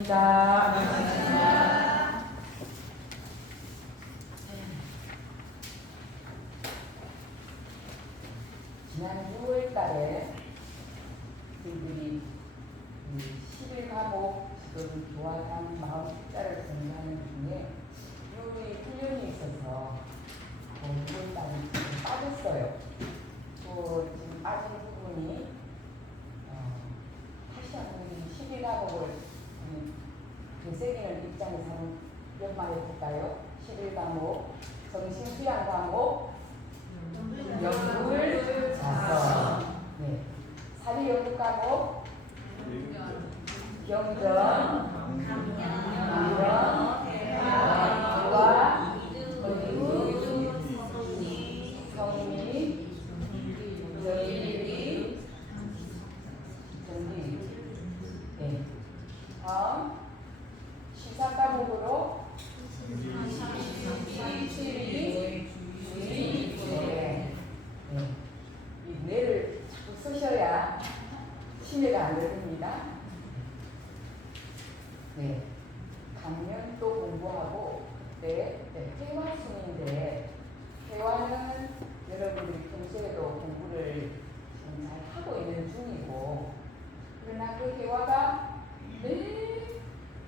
안녕하십니까. 지난 6월 달에 저희들이 11과목 지금 교화상 40자를 공부하는 중에 요리 훈련이 있어서 6월 달에 지금 빠졌어요. 또 지금 빠진 부분이 다시 한번 11과목을 되새기는 입장에서는 연말해 볼까요? 11과목 정신수양 과목 연구를 자서 사리 연구 과목 경전 강연 대화 의무 성리 정리 다음 시사 과목으로 이 뇌를 자꾸 쓰셔야 치매가 안 걸립니다. 강연도 공부하고 그때 회화순인데 회화는 여러분들이 평소에도 공부를 지금 잘 하고 있는 중이고 그러나 그 회화가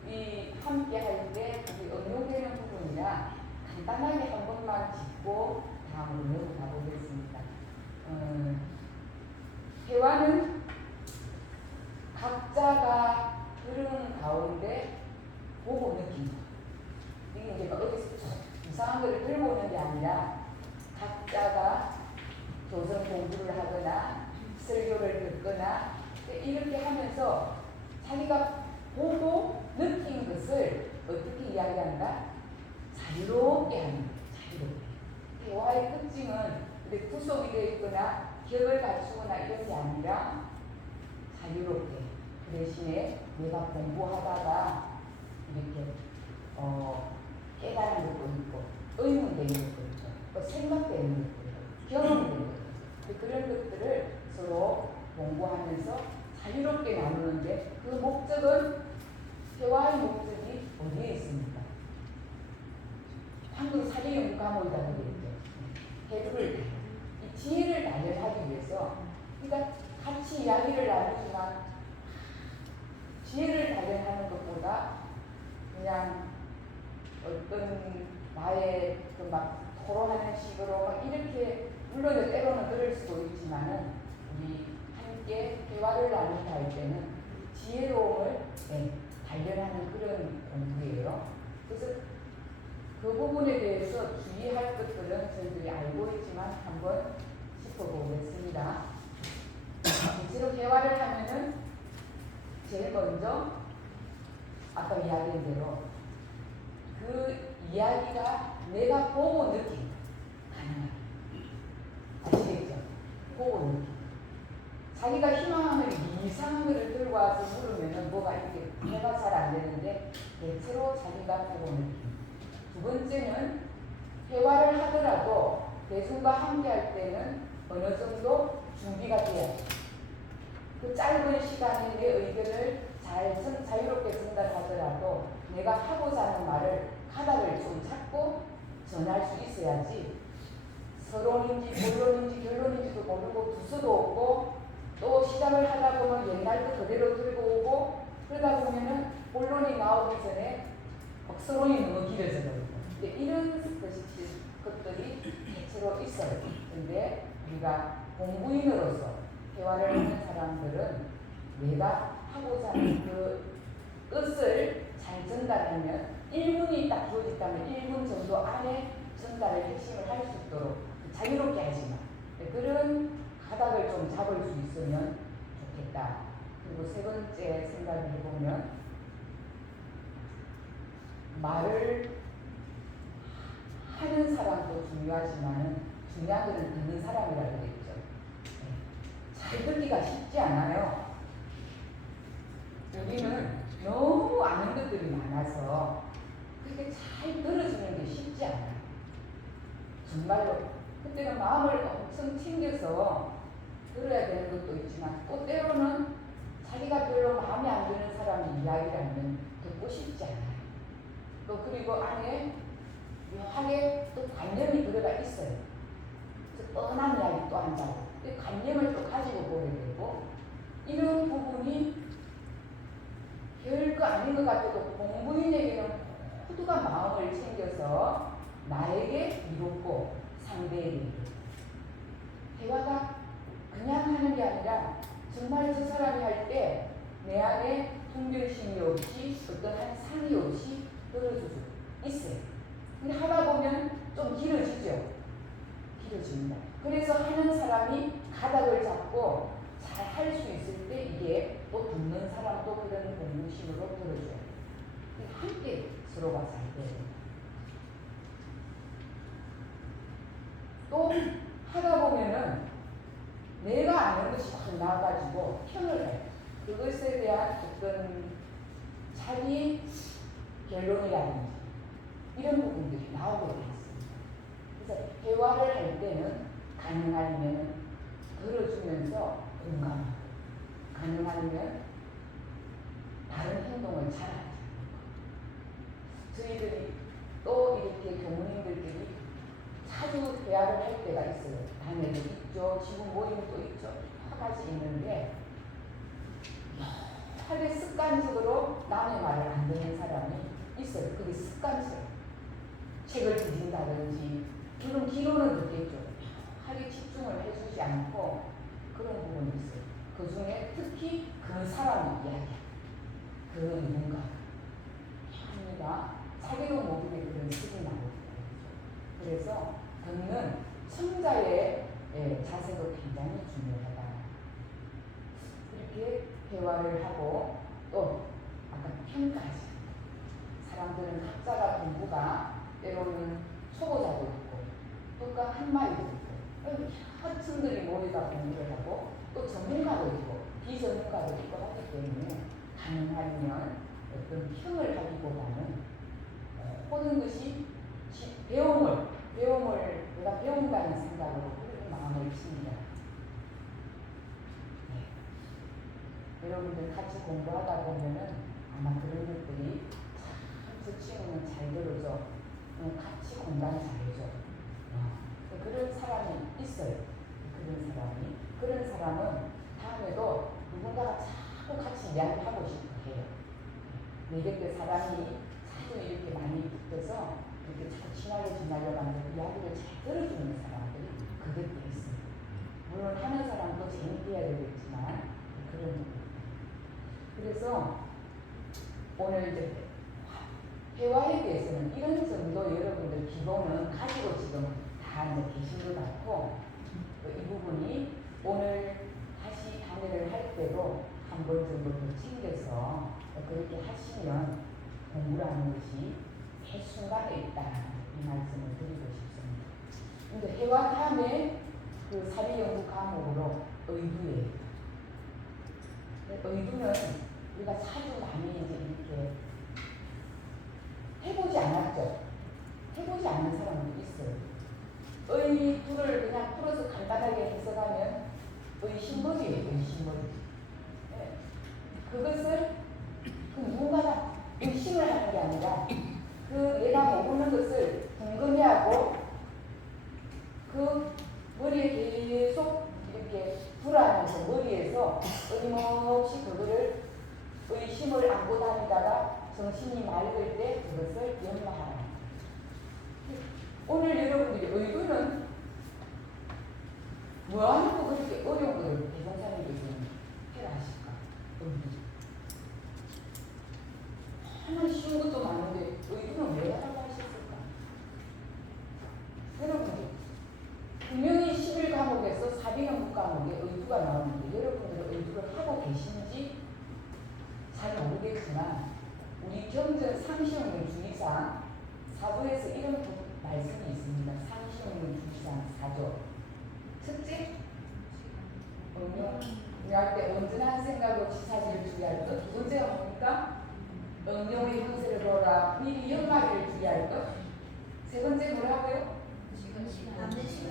이 함께 할 때 그게 응용되는 부분이라 간단하게 한 번만 짚고 다음으로 넘어가 보겠습니다. 회화는 각자가 들은 가운데 보고 느낀다. 이게 이제 어디서 이상한 거를 들고 오는 게 아니라 각자가 조선 공부를 하거나 설교를 듣거나 이렇게 하면서 자기가 보고 느낀 것을 어떻게 이야기한다? 자유롭게 하는 거예요. 자유롭게. 대화의 특징은 구속이 되어 있거나 격을 갖추거나 이런 게 아니라 자유롭게. 그 대신에 내가 공부하다가 이렇게 깨달은 것도 있고 의문되는 것도 있고 또 생각되는 것도 있고 경험되는 것도 있고 그런 것들을 서로 공부하면서 자유롭게 나누는데 그 목적은 대화의 목적이 어디에 있습니까? 방금 사리연구 과목이다 그랬죠. 해부를 이 지혜를 단련하기 위해서 그러니까 같이 이야기를 나누지만 지혜를 단련하는 것보다 그냥 어떤 나의 그 막 토론하는 식으로 막 이렇게 물론 때로는 그럴 수도 있지만은 우리 함께 대화를 나누다 할 때는 지혜로움을 단련하는 그런 공부예요. 그래서 그 부분에 대해서 주의할 것들은 저희들이 알고 있지만 한번 짚어보겠습니다. 실제로 대화를 하면은 제일 먼저 아까 이야기한 대로 그 이야기가 내가 보고 느낀 가능하다. 아시겠죠? 보고 느낀. 자기가 희망하는 이상한 것을 들고 와서 물으면은 뭐가 이렇게 해가 잘 안 되는데 대체로 자기가 보고 느낀. 두 번째는 대화를 하더라도 대중과 함께 할 때는 어느 정도 준비가 돼야 돼. 그 짧은 시간에 내 의견을 자유롭게 전달하더라도 내가 하고자 하는 말을 가닥을 좀 잡고 전할 수 있어야지 서론인지 본론인지 결론인지도 모르고 두서도 없고 또 시작을 하다 보면 옛날 거 그대로 들고 오고 그러다 보면은 본론이 나오기 전에 서론이 너무 길어져 버리고 이런 것들이 대체로 있어요. 근데 우리가 공부인으로서 대화를 하는 사람들은 내가 하고자 하는 그 뜻을 잘 전달하면 1분이 딱 주어졌다면 1분 정도 안에 전달을 핵심을 할 수 있도록 자유롭게 하지만 그런 가닥을 좀 잡을 수 있으면 좋겠다. 그리고 세 번째 생각을 해보면 말을 하는 사람도 중요하지만 중요한 것은 듣는 사람이라고 그랬죠. 잘 듣기가 쉽지 않아요. 우리는 너무 아는 것들이 많아서 그렇게 잘 들어주는 게 쉽지 않아요. 정말로 그때는 마음을 엄청 챙겨서 들어야 되는 것도 있지만 또 때로는 자기가 별로 마음에 안 드는 사람이 이야기를 하면 또 그리고 안에 묘하게 또 관념이 들어가 있어요. 그래서 뻔한 이야기 또 한다고. 관념을 또 가지고 보게 되고, 이런 부분이 별거 아닌 것 같아도 공부인에게는 호두가 마음을 챙겨서 나에게 이롭고 상대에게 대화가 그냥 하는 게 아니라 정말 저 사람이 할 때 내 안에 분별심이 없이 어떤 한 상이 없이 들어줄 수 있어요. 근데 하다 보면 좀 길어지죠. 길어집니다. 그래서 하는 사람이 가닥을 잡고 잘 할 수 있을 때 이게 또 듣는 사람도 그런 공부심으로 들어줘요. 함께 서로가 잘 돼요. 또 하다 보면은 내가 아는 것이 확 나와가지고 평을 해요. 그것에 대한 어떤 자기 결론이라든지 이런 부분들이 나오게 되어 있습니다. 그래서 대화를 할 때는 가능하면 들어주면서 공감하고, 가능하면 다른 행동을 잘 하죠. 저희들이 또 이렇게 교무님들끼리 자주 대화를 할 때가 있어요. 당연히 있죠. 지금 모임도 있죠. 여러 가지 있는데 하루에 습관적으로 남의 말을 안 듣는 사람이 있어요. 그게 습관처럼 책을 뒤진다든지 물론 기로는 듣겠죠. 하루에 집중을 해주지 않고 그런 부분이 있어요. 그 중에 특히 그 사람의 이야기, 그 누군가 합니다. 자기도 모르게 그런 식이 나거든요. 그래서 듣는 청자의 자세도 굉장히 중요하다. 이렇게 대화를 하고 또 아까 평가하지. 사람들은 각자가 공부가 때로는 초보자도 있고 또 한마디도 있고 하층들이 모여다 공부를 하고 또 전문가도 있고 비전문가도 있고 하기 때문에 가능하면 어떤 평을 하기보다는 모든 것이 배움을 내가 배운다는 생각으로 그런 마음을 칩니다. 여러분들 같이 공부하다 보면은 아마 그런 것들이 참 저 친구는 잘 들어줘, 같이 공감 잘해줘. 그런 사람이 있어요. 그런 사람은 다음에도 누군가가 자꾸 같이 이야기하고 싶어 해요. 내 곁에 사람이 자주 이렇게 많이 붙어서 이렇게 자꾸 친하게 지나려고 하는데 이야기를 잘 들어주는 사람들이 그것도 있어요. 물론 하는 사람도 재밌게 해야 되겠지만 그런 부분. 그래서 오늘 이제 대화에 대해서는 이런 정도 여러분들 기본은 가지고 지금 다 이제 계신 것 같고 이 부분이 오늘 다시 강의를 할 때도 한 번 정도 더 챙겨서 그렇게 하시면 공부라는 것이 매 순간에 있다 이 말씀을 드리고 싶습니다. 근데 해와 다음에 그 사리연구 과목으로 의도예요. 의도는 우리가 자주 많이 이제 이렇게 해보지 않았죠. 해보지 않는 사람도 있어요. 의 둘을 그냥 풀어서 간단하게 해석하면 의심머리예요. 의심머리. 네. 그것을 그 누군가가 의심을 하는 게 아니라 그 내가 모르는 것을 궁금해하고 그 머리에 계속 이렇게 불안해서 머리에서 끊임없이 그거를 의심을 안고 다니다가 정신이 맑을 때 그것을 연마하라. 오늘 여러분들이 의도는 뭐하는 거 그렇게 어려운 거를 대종사님께서 해라 하실까? 하나 쉬운 것도 많은데 의도는 왜 하라고 하셨을까? 여러분들 분명히 11과목에서 사비연구 과목에 의도가 나오는데 여러분들은 의도를 하고 계신지 잘 모르겠지만 우리 경전 상시용문 주의상 4조에서 이런 말씀이 있습니다. 상시용문 주의상 4조. 첫째, 응용할 때 온전한 생각으로 지사지를 주의할 것. 두 번째가 뭡니까? 응용의 형세를 보라. 미리 연마를 주의할 것. 세 번째 뭐라고요? 남는 시간.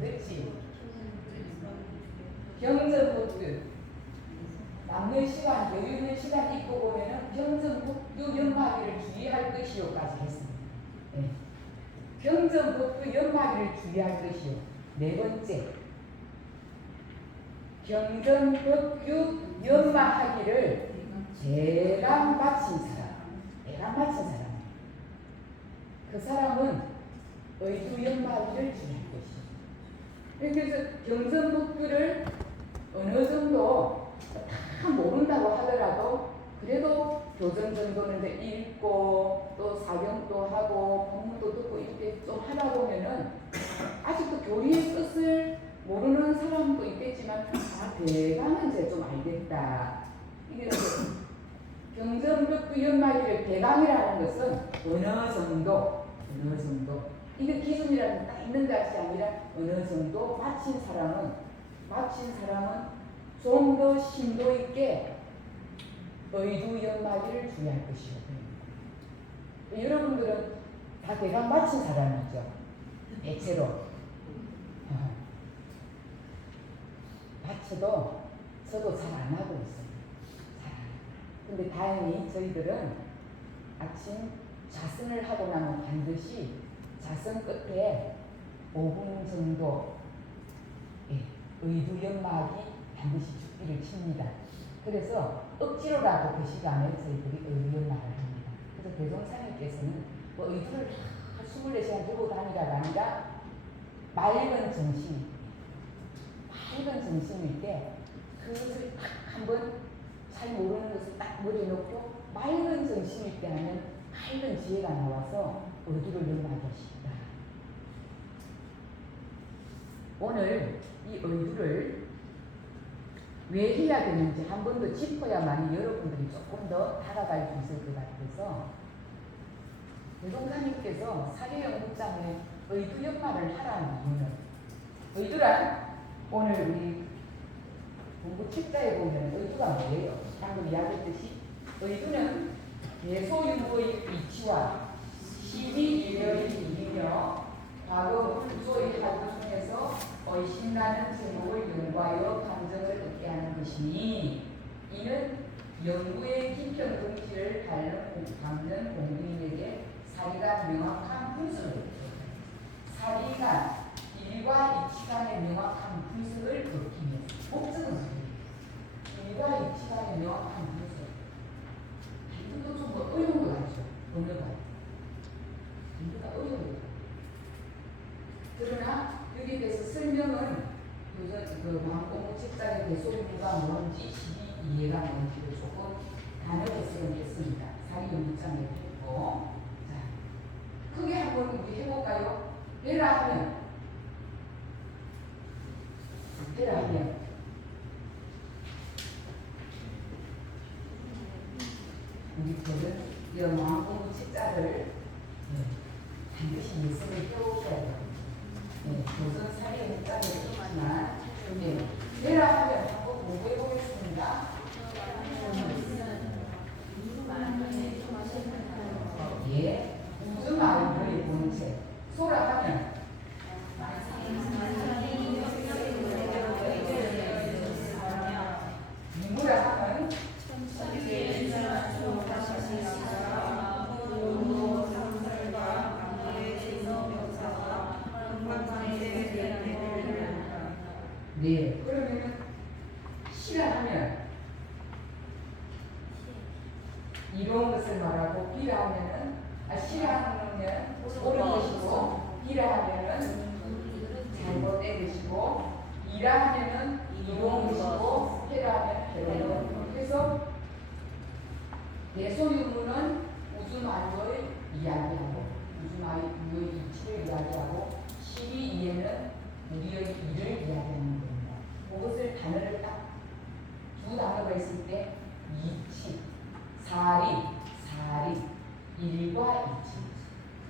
그렇지. 경전법규. 남는 시간, 여유 있는 시간 있고 보면은 경전법규 연마를 주의할 것이 예. 경전법규 연마기를 주의할 것이요. 네 번째, 경전법규 연마하기를 대강 바친 사람. 그 사람은 의주 연마기를 주의할 것이요. 그래서 경전법규를 어느 정도 다 모른다고 하더라도 그래도 교전 정도는 읽고 또 사경도 하고 법문도 듣고 이렇게 좀 하다 보면은 아직도 교리의 뜻을 모르는 사람도 있겠지만 대강은 이제 좀 알겠다. 이게 경전법규 연마기를 대강이라는 것은 어느 정도 이게 기준이라는 게 딱 있는 것이 아니라 어느 정도 마친 사람은 좀 더 심도 있게 의주 연마기를 주의할 것이요. 여러분들은 다 대강 마친 사람이죠. 대체로. 마쳐도 저도 잘 안 하고 있어요. 근데 다행히 저희들은 아침 자선을 하고 나면 반드시 자선 끝에 5분 정도 의주 연마기 반드시 죽기를 칩니다. 그래서 억지로라도 그 시간에 저희들이 의주 연마를 합니다. 그래서 대종사님께서는 뭐 의주를 다 24시간 두고 다니라가 아니라 맑은 정신일 때 그것을 딱 한번 잘 모르는 것을 딱 머리에 놓고 맑은 정신일 때 하면 맑은 지혜가 나와서 의주를 연마하십니다. 오늘 이 의주를 왜 해야 되는지 한 번 더 짚어야만 여러분들이 조금 더 다가갈 수 있을 것 같아서 대종사님께서 사계연구장에 의주 연마를 하라는 이유는 의주란 오늘 우리 공부 책자에 보면 의주가 뭐예요? 방금 이야기했듯이 의주는 대소윤부의 이치와 시비일멸의 일이며 과거 불조의 활동 중에서 의심나는 제목을 연구하여 감정을 얻게 하는 것이니 이는 연구의 깊은 긍지를 밟는 공부인에게 사리가 명확한 분석을 사리가 일과 이치간의 명확한 분석을 얻기 위해서 목적은 일과 이치간의 명확한 분석. 이것도 좀 어려운 거 같죠? 언어가 어려워요. 그러나 여기에 대해서 설명은 그 마음공부 책자의 대소유가 뭔지 이해가 뭔지를 조금 단어로서는 했습니다. 사리연구장에 했고, 자 크게 한번 우리 해볼까요? 해라 하면 우리 저는 이 마음공부 책자를 반드시 예습을 해오셔야 돼요. 우선 사리연구장에 했지만 해라 하면 한번 공부해 보겠습니다. 우주마을의 본체 소라 하면 이무라 하면 그러면은 시라 하면 이로운 것을 말하고 비라 하면은 시라 하면 옳은 것이고 비라 하면은 잘못된 것이고 이라 하면은 이로운 것이고 해라 하면 해로운 것. 그래서 대소유문은 우주만유의 이야기하고 우주만유의 이치를 이야기하고 시비 이해는 우리의 일을 이야기하는 겁니다. 그것을 단어를 딱 두 단어가 있을 때 이치, 사리, 일과 이치.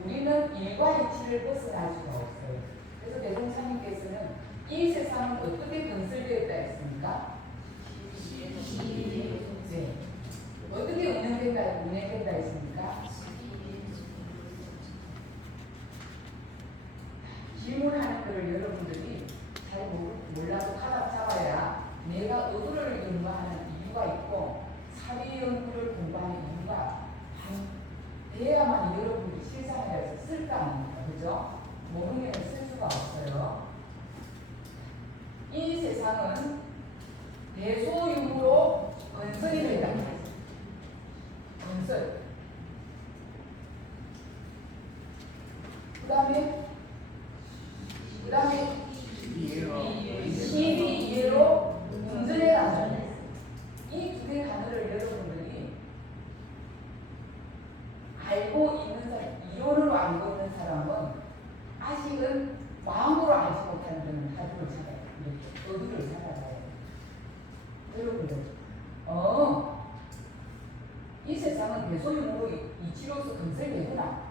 우리는 일과 이치를 벗어날 수가 없어요. 그래서 대종사님께서는 이 세상은 어떻게 건설되었다 했습니까? 네. 어떻게 운영된다 했습니까? 질문하는 것을 여러분들이 잘 몰라도 가닥 잡아야 내가 의도를 연구하는 이유가 있고 사리 연구를 공부하는 이유가 돼야만 여러분들이 실생활에서 쓸 그죠? 모르면 쓸 수가 없어요. 이 세상은 대소유무로 건설이 된다. 건설. 그 다음에 시비 이해로 운전해 나가요. 이 두 개 단어를 여러분들이 알고 있는 사람, 이론으로 알고 있는 사람은 아직은 마음으로 알지 못하는 데는 하루를 찾아야 돼요. 이렇게 의도를 찾아가요. 여러분들, 이 세상은 대소유무로 이치로서 건설되구나.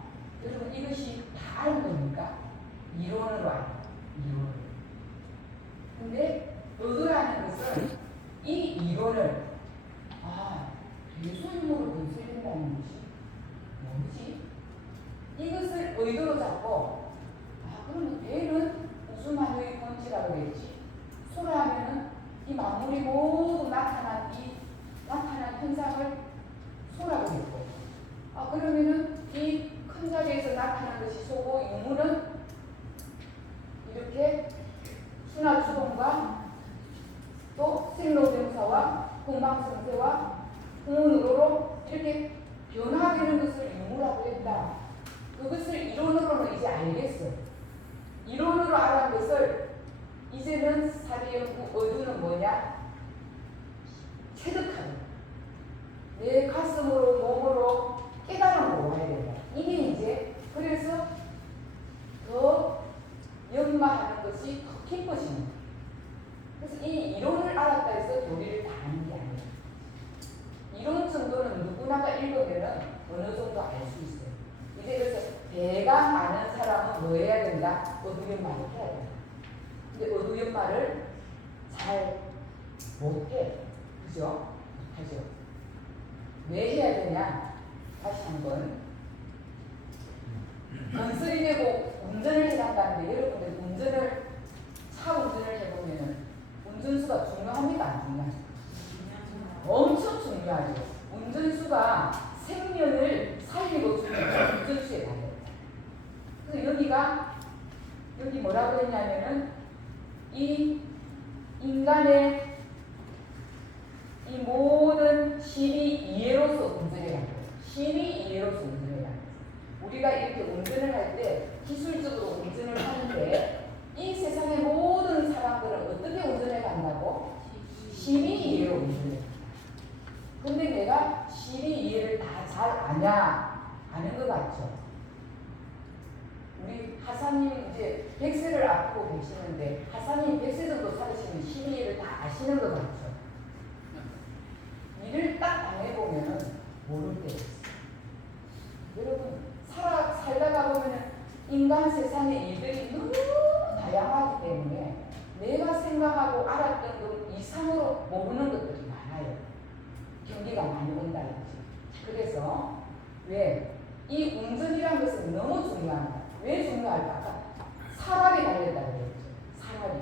여러분 이것이 다 아는 겁니까? 이론으로 알고, 이론으로. 근데 의도라는 것은 이 이론을 대소유무로 건설된다는 것이 뭐지? 이것을 의도로 잡고 그러면 배는 우주만유의 본질이라고 그랬지. 소라 하면은 이 만물이 모두 나타난 현상을 소라고 했고 그러면은 이 큰 자리에서 나타난 것이 소고 유무는 이렇게 순화주동과 또 생로병사와 공방성세와 공운으로로 이렇게 변화되는 것을 유무라고 했다. 그것을 이론으로는 이제 알겠어. 이론으로 알아낸 것을 이제는 사리연구 의도는 뭐냐? 체득하는. 내 가슴으로 몸으로 깨달음으로 와야 된다. 이게 이제 그래서 더 연마하는 것이 더 깊어지는 거예요. 그래서 이 이론을 알았다 해서 교리를 다 아는 게 아니에요. 이론 정도는 누구나가 읽으면 어느 정도 알 수 있어요. 이제 그래서 대강 아는 사람은 뭐 해야 된다? 어두연말을 해야 된다. 근데 어두연말을 잘 못해. 그죠? 하죠. 왜 해야 되냐? 다시 한번. 건설이 되고 운전을 해간다는데 여러분들 차 운전을 해보면 운전수가 중요합니까? 안 중요합니까? 엄청 중요하죠. 운전수가 생명을 살리고 주는 운전수에 달려요. 그래서 여기 뭐라고 했냐면은 이 인간의 이 모든 심의 이해로서 운전해 가는 거예요. 심의 이해로서 운전해 가는 거예요. 우리가 이렇게 운전을 할 때 기술적으로 운전을 하는데 이 세상의 모든 사람들은 어떻게 운전해 간다고? 심의 이해로 운전해 간다. 근데 내가 심의 이해를 다 잘 아냐? 아는 것 같죠? 우리 하사님 이제 100세를 앞두고 계시는데 하사님 100세 정도 살으시면 심의 이해를 다 아시는 것 같죠? 일을 딱 당해보면 모를 때가 있어요. 여러분 살다가 보면 인간 세상의 일들이 너무 다양하기 때문에 내가 생각하고 알았던 것 이상으로 모르는 것들이 많아요. 경기가 많이 온다는 거죠. 그래서 왜? 이 운전이라는 것은 너무 중요합니다. 왜 중요할까? 사활이 달렸다고 그랬죠. 사활이.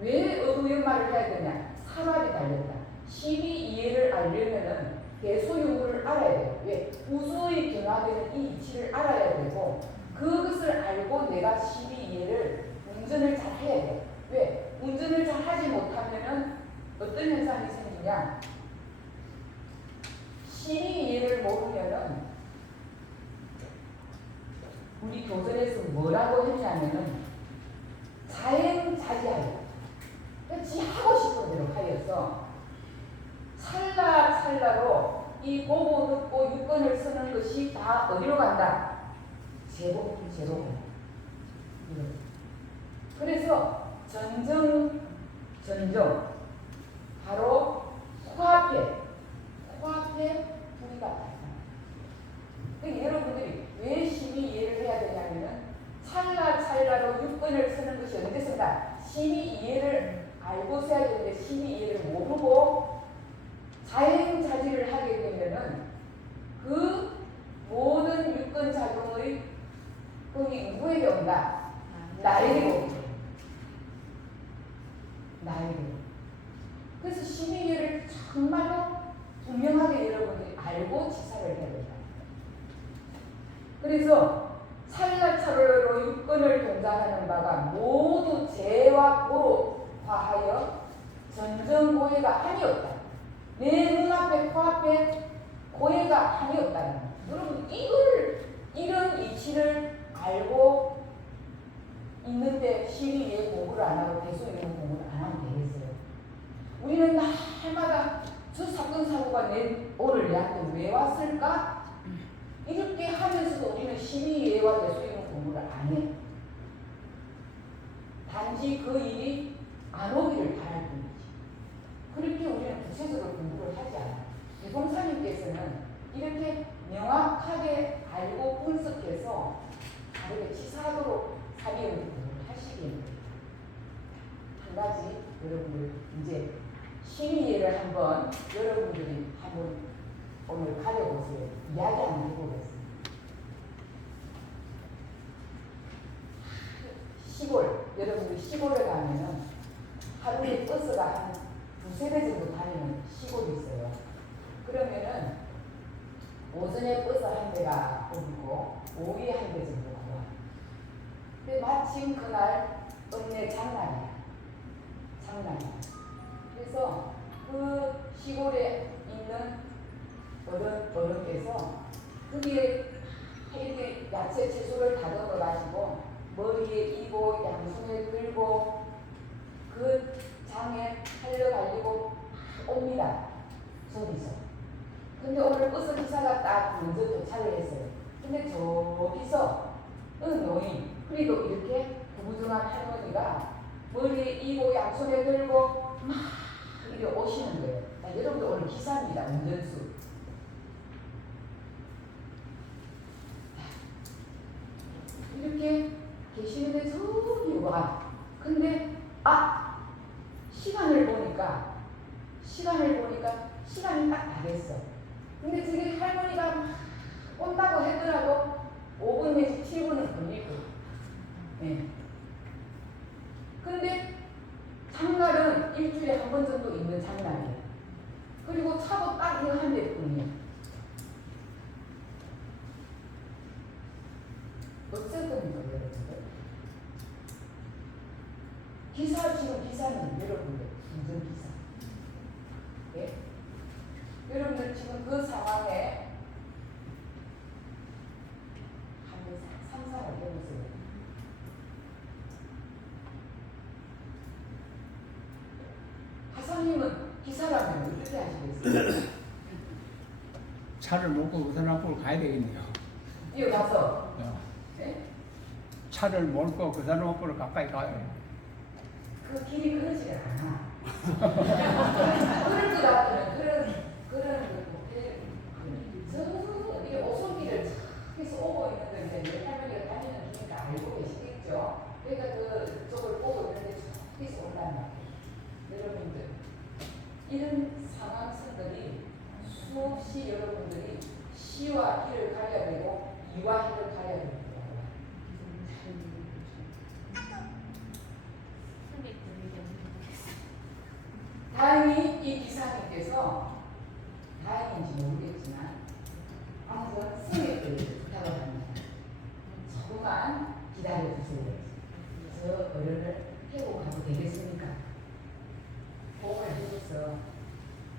왜 어두연말을 해야 되냐? 사활이 달렸다. 심의 이해를 알려면은 대소유무를 알아야 돼요. 왜? 우주의 변화되는 이 이치를 알아야 되고 그것을 알고 내가 심의 이해를 운전을 잘 해야 돼요. 왜? 운전을 잘 하지 못하면은 어떤 현상이 생기냐? 심의 이해를 모르면은 우리 교전에서 뭐라고 했냐면은 자행자지하여 지 하고 싶은 대로 하여서 찰나찰나로 이 보고 듣고 유권을 쓰는 것이 다 어디로 간다? 제로 간다. 그래서 전정 바로 코앞에 불이가 나타나. 그러니까 여러분들이 왜 심의 이해를 해야 되냐면은 찰나찰나로 유권을 쓰는 것이 언제 쓴다? 심의 이해를 알고 써야 되는데 심의 이해를 모르고 자행자지를 하게 되면은 그 모든 유권작용의 공이 누구에게 온다? 나에게 온다. 나에게. 그래서 심의를 정말로 분명하게 여러분들이 알고 지사를 해야 된다. 그래서 살날차로로 육근을 동작하는 바가 모두 재와 고로 화하여 전전고해가 한이 없다. 내 눈앞에 코앞에 고해가 한이 없다는 거예요. 여러분 이런 이치를 알고 있는데 심히 왜 공부를 안 하고 대수 있는 공부를 안 하면 되겠어요? 우리는 날마다 저 사건 사고가 오늘 내한테 왜 왔을까? 이렇게 하면서도 우리는 심히 예와 대수 있는 공부를 안 해. 단지 그 일이 안 오기를 바랄 뿐이지. 그렇게 우리는 구체적으로 공부를 하지 않아요. 유봉사님께서는 이렇게 명확하게 알고 분석해서 다르게 치사하도록 사비용 공부를 하시겠네요. 한 가지 여러분들 이제 심의를 한번 여러분들이 한번 오늘 가려보세요. 이야기 한번 해보겠습니다. 시골, 여러분들이 시골에 가면은 하루에 버스가 한 두세 대 정도 다니는 시골이 있어요. 그러면은 오전에 버스 한 대가 오고 오후에 한 대 정도가 와. 근데 마침 그날 읍내 장날이야. 그래서 그 시골에 있는 어른께서 거기에 이렇게 야채 채소를 다듬어 가지고 머리에 이고 양손에 들고 그 장에 달려가지고 옵니다. 저기서. 근데 오늘 버스 기사가 딱 먼저 도착을 했어요. 근데 저기서 노인 그리고 이렇게 구부정한 할머니가 머리에 이고 양손에 들고 막 이렇게 오시는 거예요. 자, 여러분들 오늘 기사입니다. 운전수. 이렇게 계시는데 저기 와. 근데 시간을 보니까 시간이 딱 다 됐어. 근데 저기 할머니가 막 온다고 하더라도 5분 내지 7분은 걸릴 거예요. 네. 근데 장날은 일주일에 한 번 정도 있는 장날이에요. 그리고 차도 딱 이거 한 대뿐이에요. 어쩔 겁니까, 여러분들? 기사는 여러분들, 운전기사. 네? 여러분들 지금 그 상황에 한번 상상을 해보세요. 하사님은 기사라면 어떻게 하시겠어요? 차를 몰고 우선 앞으로 가야 되겠네요. 이어가서 네? 차를 몰고 그 사람 앞으로 가까이 가요. 그 길이 그러지 않아. 그럴 것 같으면 그런 이게 오솔길을 착 해서 오고 있는데 이제 할머니가 다니는 중이니까 알고 계시겠죠. 그러니까 그쪽을 보고 있는데 착 해서 온단 말이에요. 여러분들 이런 상황선들이 수없이 여러분들이 시와 희를 가려야 되고 이와 희를 가려야 됩니다. 다행히 이 기사님께서 다행인지 모르겠지만 항상 승객들을 부탁을 합니다. 조금만 기다려주세요. 저 어른을 태우고 가도 되겠습니까? 도움을 해줘서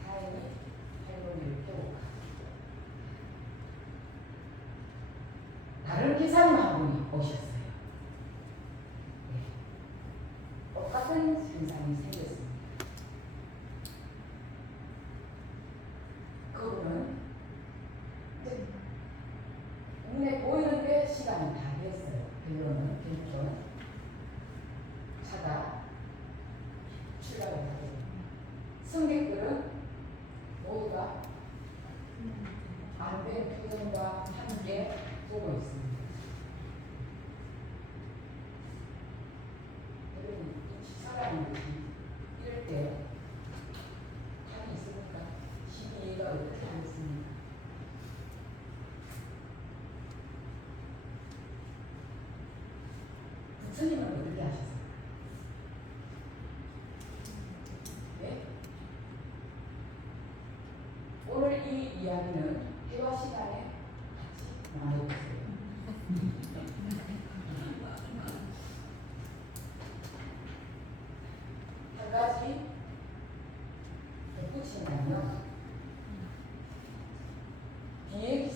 다행히 할머니를 태우고 가. 다른 기사님 한 분이 오셨어요. 네. 똑같은 현상이 생겼습니다. 그분은 눈에 보이는데 시간이 다 됐어요. 결론은 차가 출발을 하게 됩니다. 승객들은 모두가 안된 표정과 함께 보고 있습니다. 여러분, 이 사람들이 이럴 때 답이 있습니까? 시비가 어떻게 하겠습니까? 부처님은 어떻게 하셨어요? 네? 오늘 이 이야기는 대화 시간에 같이 나눠보세요.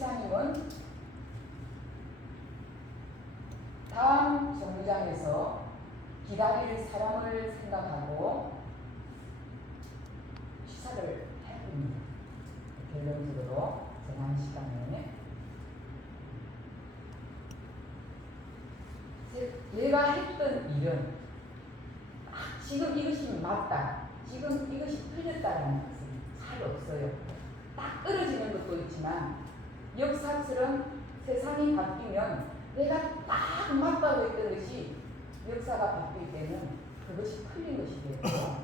세상님은 다음 정류장에서 기다릴 사람을 생각하고 시사를 해봅니다. 결론적으로 지난 시간에 내가 했던 일은 지금 이것이 맞다, 지금 이것이 틀렸다라는 것은 잘 없어요. 딱 떨어지는 것도 있지만 역사처럼 세상이 바뀌면 내가 딱 맞다고 했던 것이 역사가 바뀔 때는 그것이 틀린 것이 되고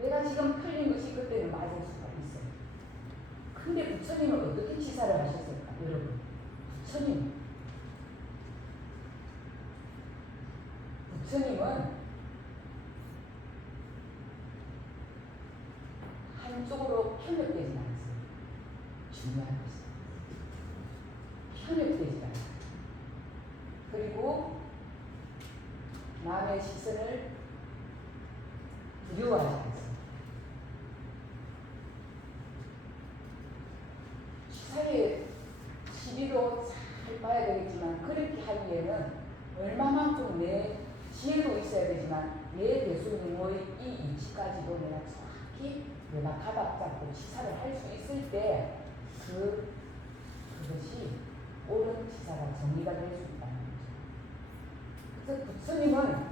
내가 지금 틀린 것이 그때는 맞을 수가 있어요. 근데 부처님은 어떻게 치사를 하셨을까? 여러분, 부처님은 한쪽으로 편협되지 않았어요. 중요한 것이 편협되지 않아요. 그리고 남의 시선을 두려워하지 않습니다. 시사의 시비도 잘 봐야 되겠지만 그렇게 하기에는 얼마만큼 내 지혜도 있어야 되지만 내 대수님의 이 이치까지도 내가 정확히 내가 가닥 잡고 치사를 할 수 있을 때 그것이 옳은 치사가 정리가 될 수 있다는 거죠. 그래서 부처님은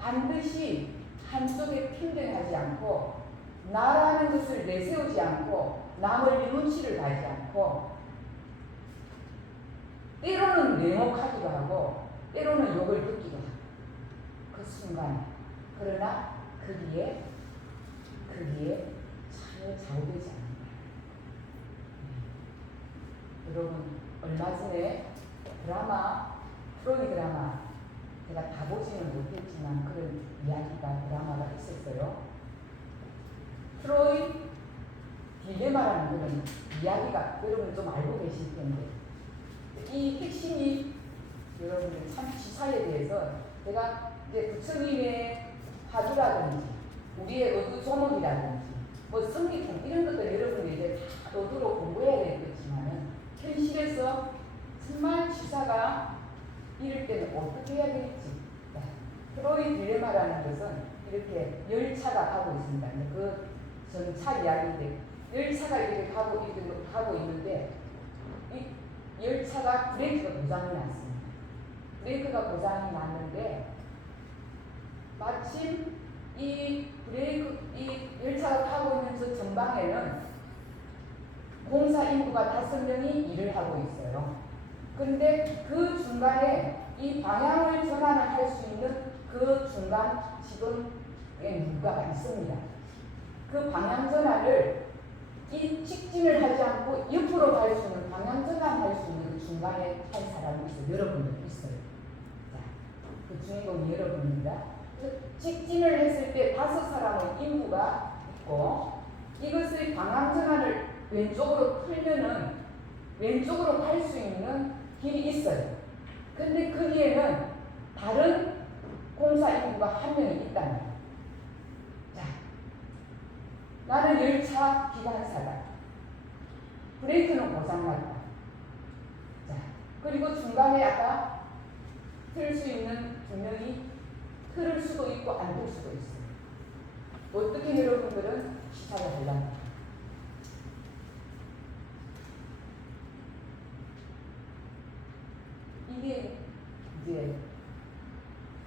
반드시 한쪽에 편견하지 않고 나라는 것을 내세우지 않고 남을 눈치를 봐지 않고 때로는 내목하기도 하고 때로는 욕을 듣기도 하고 그 순간 그러나 거기에 전혀 좌우되지 않는다. 여러분 얼마 전에 프로이 드라마 제가 다 보지는 못했지만 그런 이야기가 드라마가 있었어요. 프로이 딜레마라는 그런 이야기가 여러분 좀 알고 계실 텐데 이 핵심이 여러분들 참 치사에 대해서 제가 이제 부처님의 화두라든지 우리의 어두 소문이라든지 뭐 성리품 이런 것들 여러분들이 이제 다 어두로 공부해야 되겠지만은 현실에서 정말 치사가 이럴 때는 어떻게 해야 될지. 프로이 딜레마라는 것은 이렇게 열차가 가고 있습니다. 그 전차 이야기인데 열차가 이렇게 가고 있는데 이 열차가 브레이크가 고장이 났습니다. 브레이크가 고장이 났는데 마침 이 열차가 타고 있는 저 전방에는 공사 인부가 5명이 일을 하고 있어요. 그런데 그 중간에 이 방향을 전환을 할 수 있는 그 중간 지점에 누군가가 있습니다. 그 방향 전환을 이 직진을 하지 않고 옆으로 갈 수 있는 방향 전환할 수 있는 그 중간에 한 사람이 있어요. 여러분들 있어요. 자, 그 주인공이 여러분입니다. 직진을 했을 때 5사람의 인부가 있고 이것을 방향 전환을 왼쪽으로 풀면은 왼쪽으로 갈 수 있는 길이 있어요. 근데 거기에는 다른 공사 인부가 1명이 있다는 거예요. 자, 나는 열차 기관사다. 브레이크는 고장났다. 자, 그리고 중간에 아까 틀 수 있는 2명이 틀을 수도 있고 안 틀 수도 있어요. 어떻게 여러분들은 시사를 하려고? 이게 이제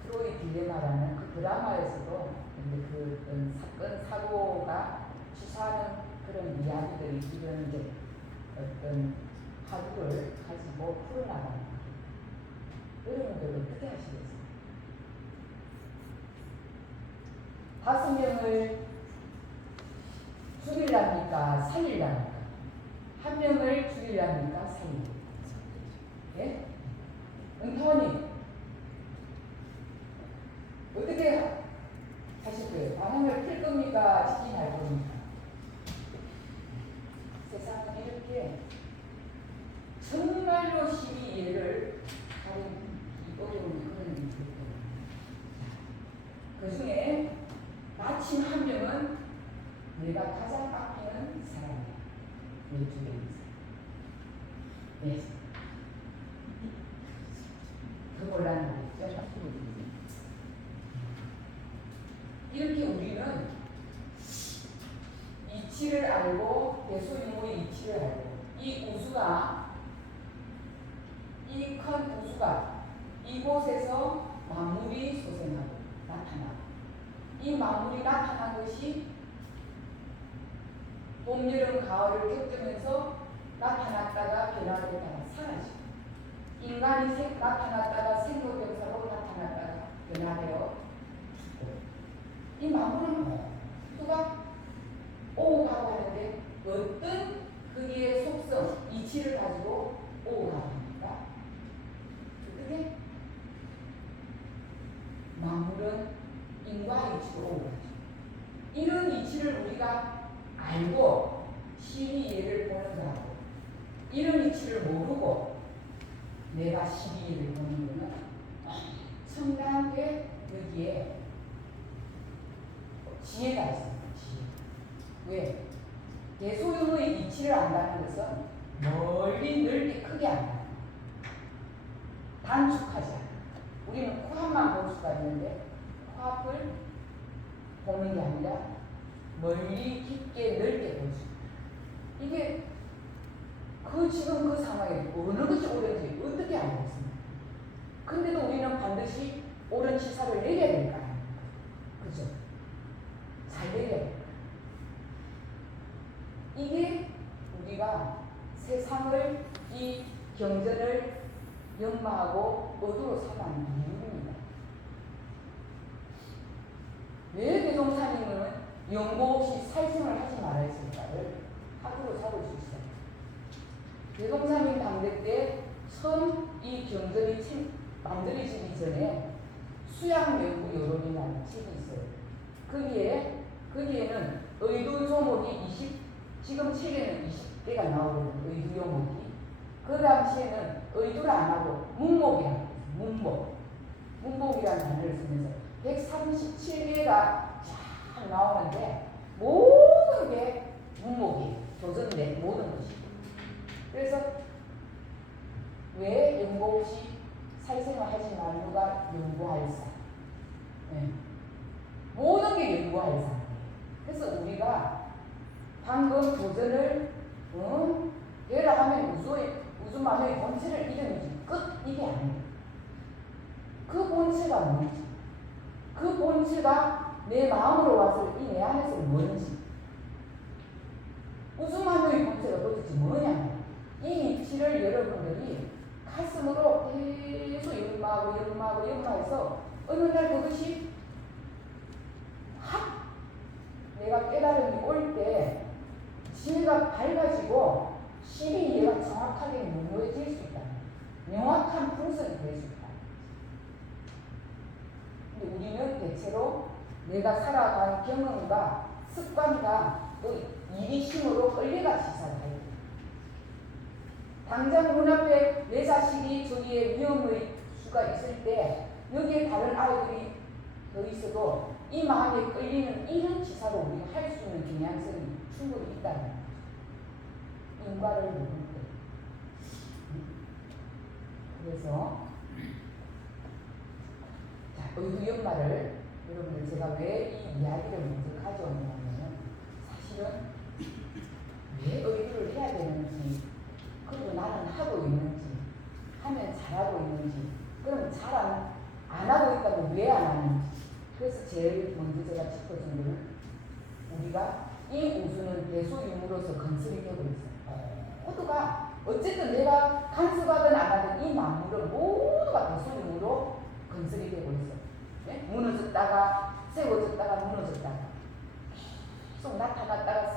프로이 딜레마라는 그 드라마에서도 이제 그 사건 사고가 시사하는 그런 이야기들이 이런 이제 어떤 화두를 가지고 풀어나가는 거예요. 여러분들 어떻게 하시겠어요? 5명을 죽이려니까 살리려니까 1명을 죽이려니까 살리려니까 예? 은타원님 어떻게 하실 거예요? 방향을 틀 겁니까? 직진할 겁니까? 세상은 이렇게 정말로 심히 이해를 하는 이 어려운 그런 일이 있거든요. 그 중에 마침 1명은 내가 가장 아끼는 사람이야. 내 주위에 있어. 네. 그 몰라는 거겠죠. 이렇게 우리는 이치를 알고 대소유무의 이치를 알고 이 우수가 이 큰 우수가 이곳에서 만물이 소생하고 나타나고 이 만물이 나타난 것이 봄, 여름, 가을을 겪으면서 나타났다가 변화됐다가 사라지고 인간이 나타났다가 생로병사로 나타났다가 변화되어 이 만물은 모두가 오고 가고 하는데 어떤 그의 속성, 이치를 가지고 오고 가고 합니까? 그게 만물은 인과 이치로 오고 가죠. 이런 이치를 우리가 알고 십이예를 보는 거하고 이런 이치를 모르고 내가 십이예를 보는 거는 엄청나게 여기에 지혜가 있습니다. 지혜. 왜? 대소유의 이치를 안다는 것은 멀리 넓게 크게 안다. 단축하지 않아. 우리는 코앞만 볼 수가 있는데 코앞을 보는 게 아니라 멀리 깊게 넓게 볼 수 있다. 이게 지금 그 상황에 어느 것이 옳은지 어떻게 알고 있습니까? 근데도 우리는 반드시 옳은 지사를 내려야 될 거 아닙니까? 그죠? 잘 내려야 될 거야. 이게 우리가 세상을 이 경전을 연마하고 어두로 살아가는 이유입니다. 왜 대종사님은 연고 없이 살생을 하지 말아야했을까를 하루로 잡을 수 있어요. 대종사님 당대 때 처음 이 경전이 만들어지기 전에 수양연구 여론이라는 책이 있어요. 거기에는 의도 조목이 지금 책에는 20개가 나오거든요. 의도 요목이. 그 당시에는 의도를 안 하고 문목이라고 했어요. 문목이라는 단어를 쓰면서 137개가 쫙 나오는데 모든 게 문목이에요. 조전된 모든 것이. 그래서 왜 연고 없이 살생을 하지 말고가 연구할사. 네. 모든 게 연구할사. 그래서 우리가 방금 도전을 대라 하면 우주만의 본체를 이루는지 끝 이게 아니에요. 그 본체가 뭔지, 그 본체가 내 마음으로 와서 이 내 안에서 뭔지, 우주만의 본체가 도대체 뭐냐? 이 이치를 여러분들이 가슴으로 계속 연마해서 어느 날 그것이 확 내가 깨달음이 올 때 지혜가 밝아지고 이해가 정확하게 명료해질 수 있다. 명확한 분석이 될 수 있다. 근데 우리는 대체로 내가 살아간 경험과 습관과 또 이기심으로 끌려가 지사를 해요. 당장 눈앞에 내 자식이 저기에 위험의 수가 있을 때 여기에 다른 아이들이 더 있어도 이 마음에 끌리는 이런 지사로 우리가 할 수 있는 경향성이 충분히 있다는 거죠. 인과를 모를 때. 그래서 자, 의두연마를 여러분들 제가 왜 이 이야기를 먼저 가져오냐면 사실은 왜 의두를 해야 되는지 그리고 나는 하고 있는지 하면 잘하고 있는지 그럼 잘 안 하고 있다고 왜 안 하는지 그래서 제일 먼저 제가 짚어준 거는 우리가 이 우주는 대소유무로서 건설이 되고 있어요. 모두가 어쨌든 내가 간섭하든 안 하든 이 만물은 모두가 대소유무로 건설이 되고 있어요. 네? 무너졌다가 세워졌다가 무너졌다가 계속 나타났다가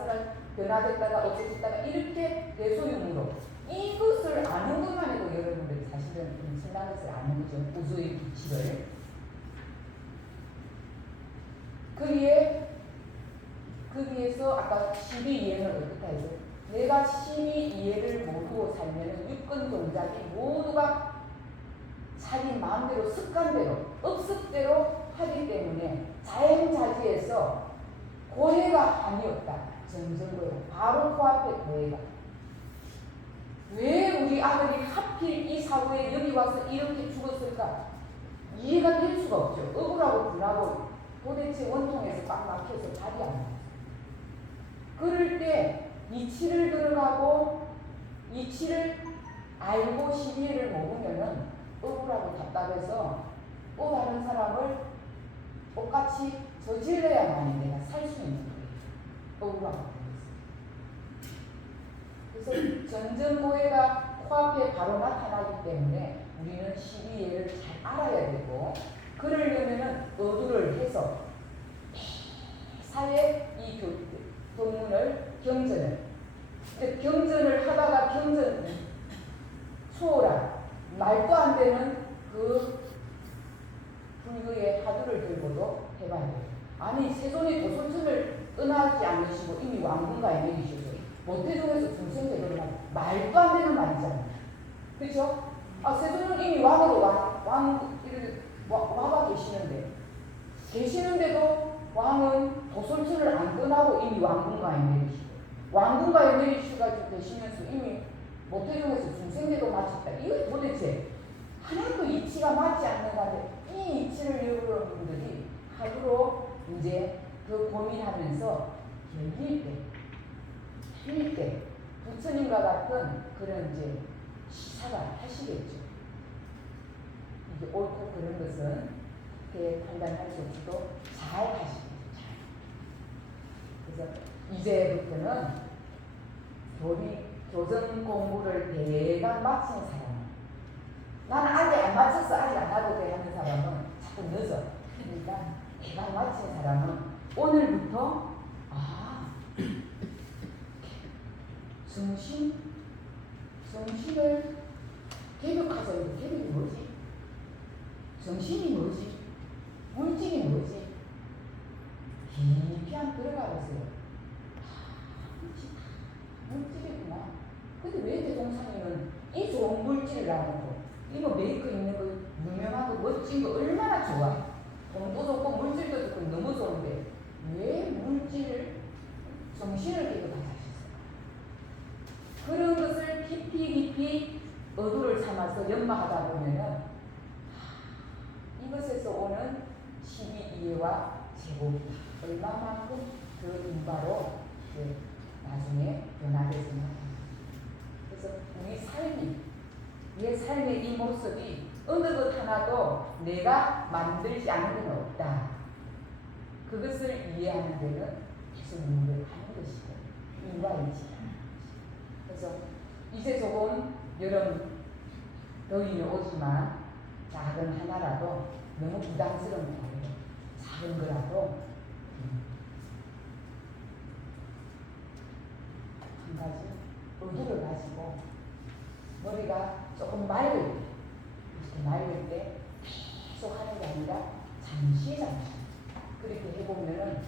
변화됐다가 없어졌다가 이렇게 대소유무로 이것을 아는 것만 해도 여러분들이 사실은 엄청난 것을 아는 거죠. 우주의 기치를. 거기에서 아까 12이해는 어떻게 하죠? 내가 12이해를 모르고 살면 육근 동작이 모두가 자기 마음대로 습관대로 억습대로 하기 때문에 자행자지에서 고해가 아니었다. 점점 고해가 바로 코앞에 고해가 왜 우리 아들이 하필 이 사고에 여기 와서 이렇게 죽었을까? 이해가 될 수가 없죠. 억울하고 분하고 도대체 원통에서 꽉 막혀서 답이 안 나요. 그럴 때 이치를 들어가고 이치를 알고 시비를 먹으면은 억울하고 답답해서 또 다른 사람을 똑같이 저질러야만이 내가 살 수 있는 거예요. 억울하고. 그래서 전전고해가 코앞에 바로 나타나기 때문에 우리는 시비예를 잘 알아야 되고, 그러려면은 어두를 해서 사회 이 교문을 경전을, 근데 경전을 하다가 경전 수호라 말도 안 되는 그 불교의 화두를 들고도 해봐야 돼요. 아니 세존이 도솔천을 떠나지 않으시고 이미 왕궁가에 내리셔서 모태종에서 중생되는 말도 안 되는 말이잖아요. 그렇죠? 세존은 이미 왕으로 이렇게 와봐 계시는데도 왕은 도솔천을 안 떠나고 이미 왕궁가에 내리시고, 왕궁가에 내리셔가지고 계시면서 이미 모태종에서 중생대도 마쳤다. 이거 도대체 하나도 이치가 맞지 않는 건데, 이 이치를 여러분들이 하루로 이제 그 고민하면서 틀릴 때 부처님과 같은 그런 이제 시사가 하시겠죠. 이게 옳고 그런 것은 그렇게 판단할 수 없어도 잘 하시겠죠. 그래서 이제부터는 교정 공부를 대강 마친 사람은, 나는 아직 안 마쳤어, 아직 안 하도 돼 하는 사람은 자꾸 늦어. 그러니까 대강 마친 사람은 오늘부터 정신을 개벽하자. 이거 개벽이 뭐지? 정신이 뭐지? 물질이 뭐지? 깊이 한 들어가 보세요. 물질이구나. 근데 왜 대종사님은 이 좋은 물질을 나누고, 이거 메이커 있는 거 유명하고 멋진 거 얼마나 좋아? 돈도 좋고 물질도 좋고 너무 좋은데 왜 물질을, 정신을 개벽하자 하셨을까? 그런 것을 깊이 어두를 삼아서 연마하다 보면은 이것에서 오는 시비이해와 제복이 얼마만큼 그 인바로 나중에 변화되지는 합니다. 그래서 우리 내 삶의 이 모습이 어느 것 하나도 내가 만들지 않은 건 없다. 그것을 이해하는 데는 계속 노력하는 것이고 인과이지다. 그래서 이제 조금 여름 더위는 오지만 작은 하나라도 너무 부담스러운 거예요. 작은 거라도 한 가지 의도를 가지고 머리가 조금 맑을 때 계속 하는 게 아니라 잠시 그렇게 해보면은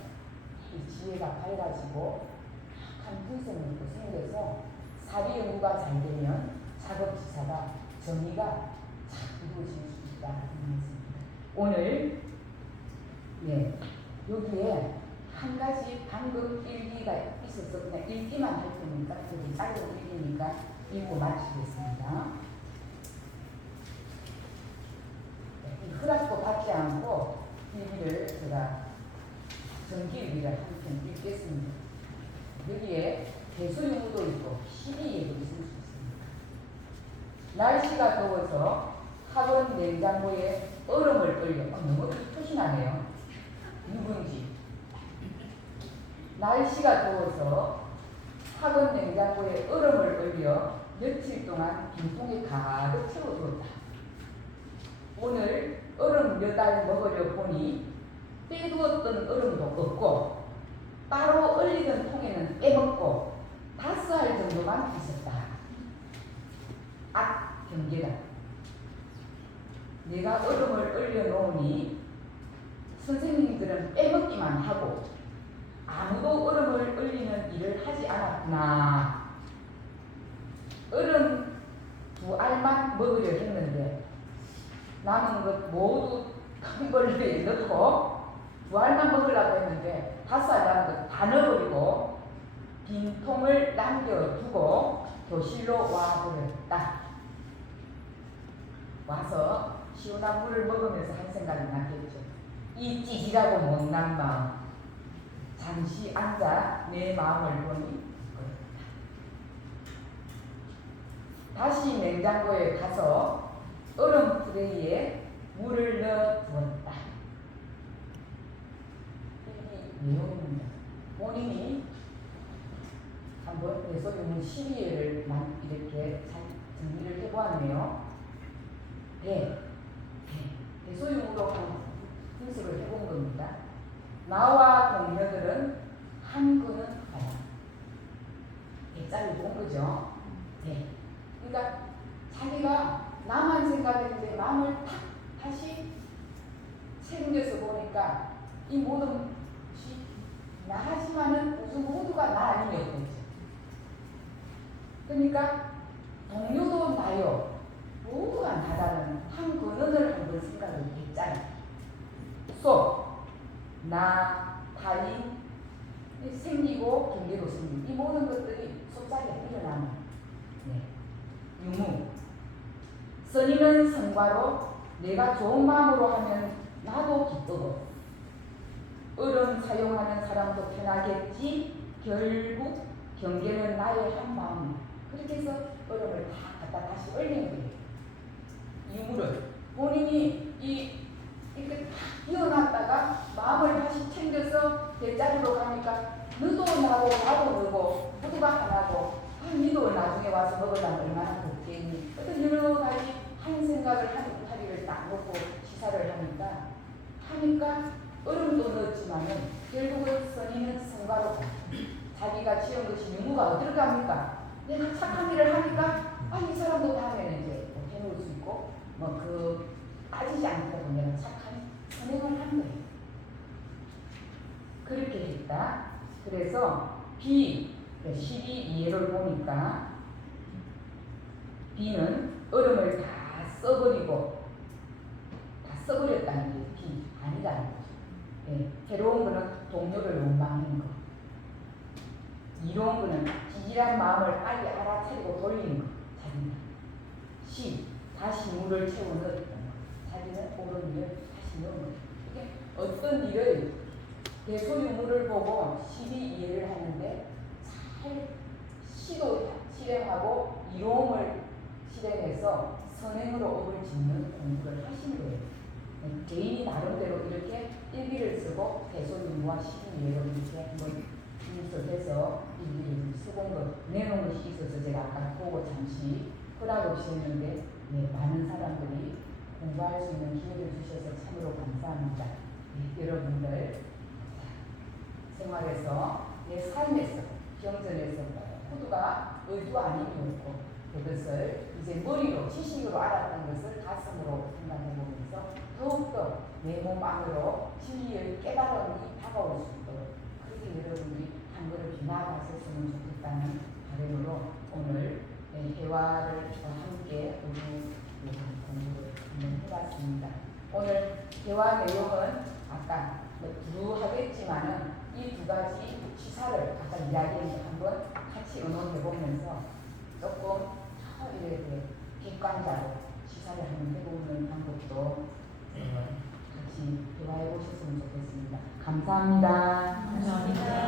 이 지혜가 밝아지고 한 분석력도 생겨서 사비 연구가 잘 되면 작업지사가 정의가 잘 이루어질 수 있다. 오늘 여기에 한 가지 방금 일기가 있어서 그냥 읽기만 할 테니까, 여기 짧은 일기니까 읽고 마치겠습니다. 허락도 받지 않고 일기를 제가 정기일기를 한 편 읽겠습니다. 여기에 대소용도 있고 시비예도 있을 수 있습니다. 날씨가 더워서 학원 냉장고에 얼음을 얼려. 너무 표시나네요. 누군지. 날씨가 더워서 학원 냉장고에 얼음을 얼려 며칠 동안 빈통에 가득 채워두었다. 오늘 얼음 몇 알 먹으려 보니 빼두었던 얼음도 없고 따로 얼리던 통에는 빼먹고 5알 정도만 있었다. 경계다. 내가 얼음을 얼려 놓으니 선생님들은 빼먹기만 하고 아무도 얼음을 얼리는 일을 하지 않았구나. 얼음 2알만 먹으려 했는데 남은 것 모두 큰 벌레에 넣고 2알만 먹으려고 했는데 5알 남은 것 다 넣어버리고 빈통을 남겨두고 교실로 와버렸다. 와서 시원한 물을 먹으면서 한 생각이 났겠죠. 이 찌질하고 못난 마음, 잠시 앉아 내 마음을 보니 그렇다. 다시 냉장고에 가서 얼음 트레이에 물을 넣어 두었다. 이 내용입니다. 본인이 한번 대소유문 12회를 이렇게 잘 정리를 해보았네요. 대소유무로 분석을 해본 겁니다. 나와 동료들은 한 그는 하나. 대자를 본 거죠. 그러니까 자기가 나만 생각했는데 마음을 탁 다시 챙겨서 보니까 이 모든 것이 나하지만은 무슨 모두가 나 아니었겠죠. 그러니까 동료도 나요. 모두가 나라는 한 근원을 한번 생각을 했잖아요. 나, 타인, 생기고 경계도 생기고 이 모든 것들이 속삭여 일어나는 유무. 선의는 성과로 내가 좋은 마음으로 하면 나도 기쁘고 얼음 사용하는 사람도 편하겠지. 결국 경계는 나의 한 마음. 그렇게 해서 얼음을 다 갖다 다시 얼리는 거예요. 유물을 본인이 이렇게 탁 이어놨다가 마음을 다시 챙겨서 대자리로 가니까 너도 나고 나도 너고 모두가 하나고 니도 나중에 와서 먹으려면 얼마나 좋겠니. 어떤 여러 가지 한 생각을 하리를 딱 놓고 시사를 하니까 얼음도 넣었지만은 결국은 선의는 성과로 자기가 지은 것이 유무가 어떨 겁니까? 내가 착한 일을 하니까 이 사람도 다음에는 이제 해놓을 수 있고 빠지지 않고 내가 착한 선행을 한 거예요. 그렇게 했다. 그래서 B 12예를 보니까 B는 얼음을 다 써버렸다는 게 B 아니라는 거죠. 해로운 거는 동료를 원망하는 거. 이로운 거는 지질한 마음을 빨리 알아차리고 돌리는 거. 자기는 C 다시 물을 채워 넣었던 거. 자기는 옳은 일을 다시 넣은 거. 이게 어떤 일을 대소유물을 보고 12이해를 하는데 잘 실행하고 이로움을 실행해서 선행으로 업을 짓는 공부를 하신 거예요. 개인이 나름대로 이렇게 일기를 쓰고 대소유무와 12이해로 이렇게 한번 분석해서 일기를 쓰고 내놓은 것이 있어서 제가 아까 보고 잠시 허락 없이 했는데 많은 사람들이 공부할 수 있는 기회를 주셔서 참으로 감사합니다. 여러분들 생활에서 내 삶에서 경전에서 모두가 의도 아니었고 그것을 이제 머리로 지식으로 알았던 것을 가슴으로 생각해보면서 더욱더 내 몸 안으로 진리의 깨달음이 다가올 수 있도록 그렇게 여러분들이 한 걸음 나아가셨으면 좋겠다는 바람으로 오늘 대화를 함께 우리 공부를 한번 해봤습니다. 오늘 대화 내용은 아까 두루하겠지만은 이 두 가지 시사를 아까 이야기한 거 한번 같이 의논해보면서 조금 이렇게 객관적으로 시사를 한번 해보는 방법도 같이 대화해 보셨으면 좋겠습니다. 감사합니다. 감사합니다.